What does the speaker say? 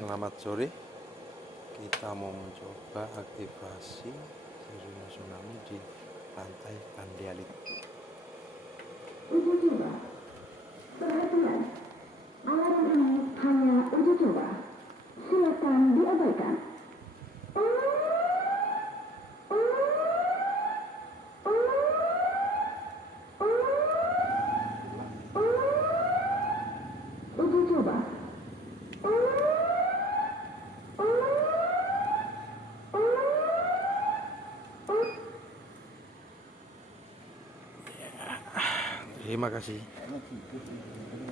Selamat sore, kita mau mencoba aktivasi sirine tsunami di pantai Pandialit. Uji coba. Perhatian, alarm ini hanya uji coba. Silakan diabaikan. Uji coba. Terima kasih.